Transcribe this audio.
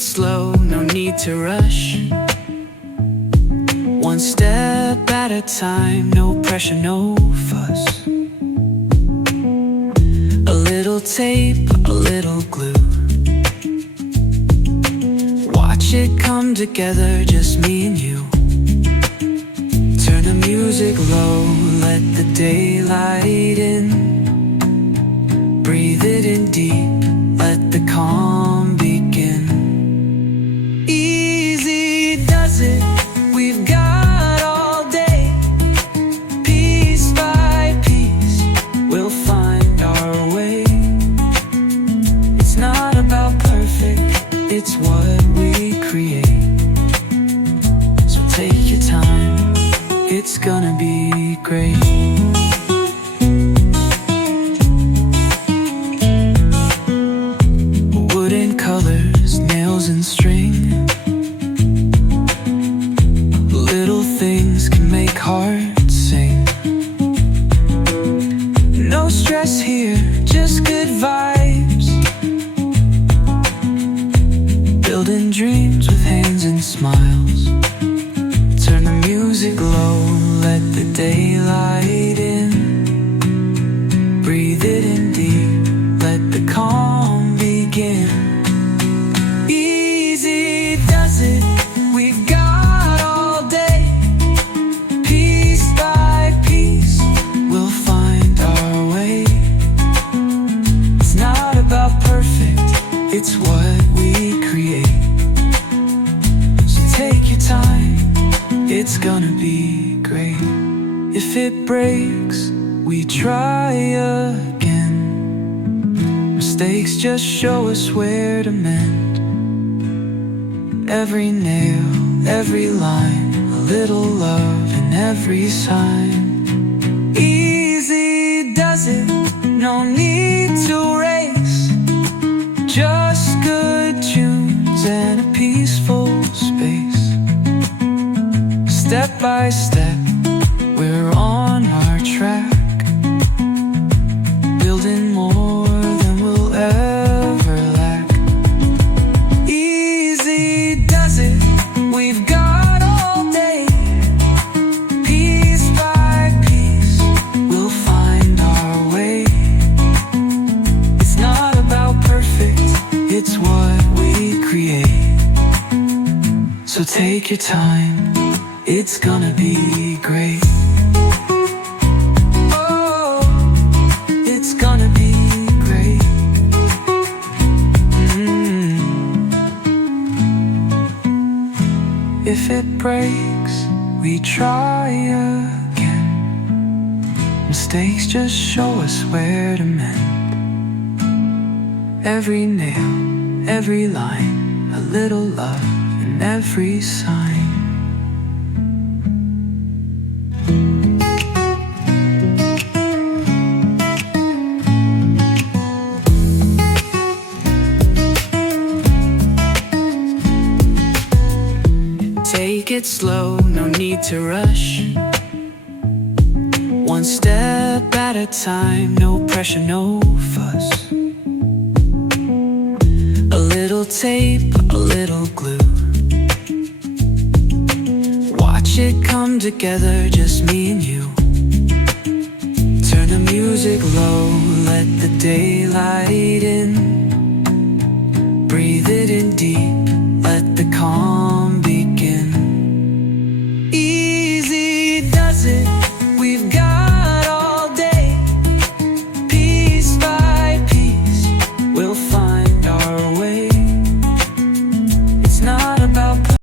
it slow, no need to rush. One step at a time, no pressure, no fuss. A little tape, a little glue. Watch it come together, just me and you. Turn the music low, let the daylight in. Breathe it in deep, let the calm begin. Easy does it, we've got all day. Piece by piece, we'll find our way. It's not about perfect, it's what we create. So take your time, it's gonna be great. Wooden colors, nails and string. Little things can make hearts sing. No stress here, just good vibes. Building dreams with hands and smiles. Turn the music low, let the daylight in. Breathe it in deep, let the calm begin. Easy does it, we've got all day. Piece by piece, we'll find our way. It's not about perfect, it's what we create. So take your time, it's gonna be great. If it breaks, we try again. Mistakes just show us where to mend. Every nail, every line, a little love in every sign. Easy does it, no need to race. Just good tunes and a peaceful space. Step by step, we're on our track. Building more than we'll ever lack. Easy does it, we've got all day. Piece by piece, we'll find our way. It's not about perfect, it's what we create. So take your time, it's gonna be great. Oh, it's gonna be great. If it breaks, we try again. Mistakes just show us where to mend. Every nail, every line, a little love in every sign. Take it slow, no need to rush. One step at a time, no pressure, no fuss. A little tape, a little glue. Watch it come together, just me and you. Turn the music low, let the daylight in. Breathe it in deep, let the calm